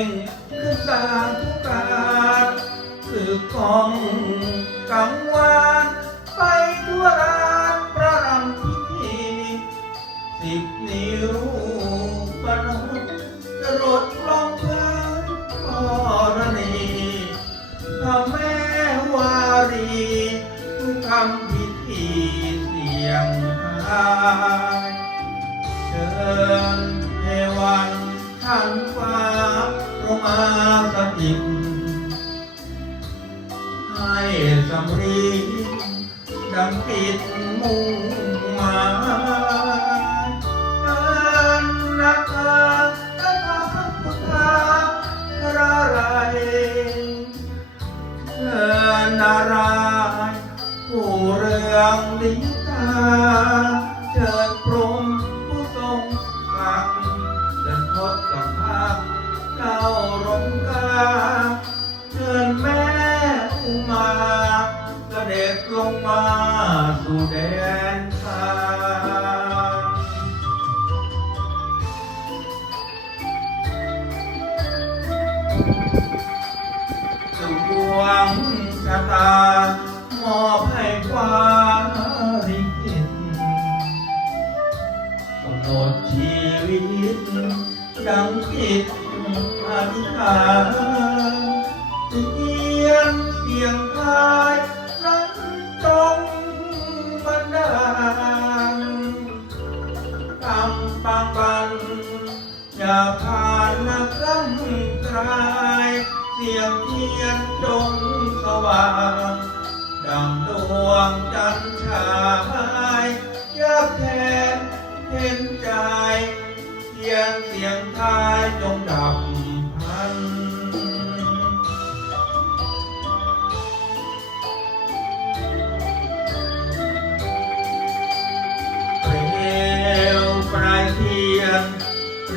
งคือสาทุการคือกองกังวานไปทั่วร้านพระรำพิธีสิบนี้ สถิตให้สำรีดังปิดมุ่งมาเดินนักาตะพาพุทธาระไรเชิญนารายณ์ผู้เรืองลิตาเชิญ แดนทางดวงชะตามอบให้ฟ้าลิขิตกำหนดชีวิต ดังจิตอธิษฐานเสียงเสียงทายายเสียงเทียนจงสว่างดังดวงจันทร์ฉายยักแทน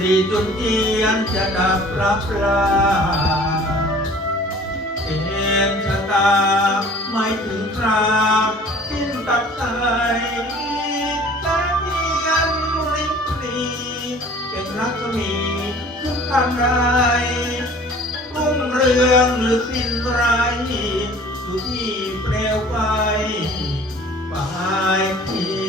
ปรีจุดเทียนจะดับรับลาเอ็นชะตาไม่ถึงคราสิ้นตัดใจและเทียนริบรีเป็นรักมีทุกทำไรรุ่งเรืองหรือสิ้นไรอยู่ที่เปลวไฟปลายเทีย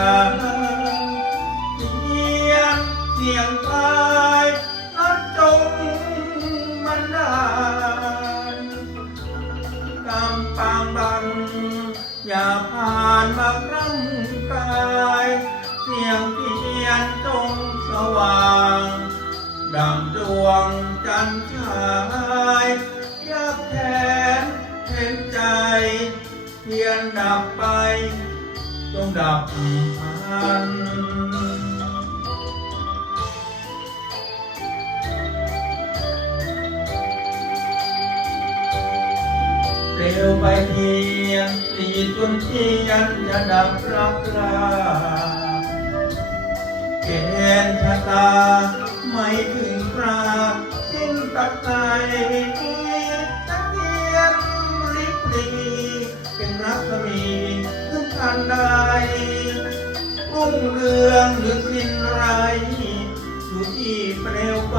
เสียงเสียงทายนัดจงมันดาลกำปางบันอย่าผ่านมารั้งกาย เสียงเทียนจงสว่าง ดังดวงจันทร์ฉายยากแทนเห็นใจเทียนดับไปจงดับ วไปเทียนตีจนเทียนจะดับรับลาเกณฑ์ชะตาไม่ถึงคราสิ้นตัดใจตะเทียนริบรีเป็นรัศมีทุกทันใดรุ่งเรืองหรือสิ้นไรอยู่ที่เปลวไฟ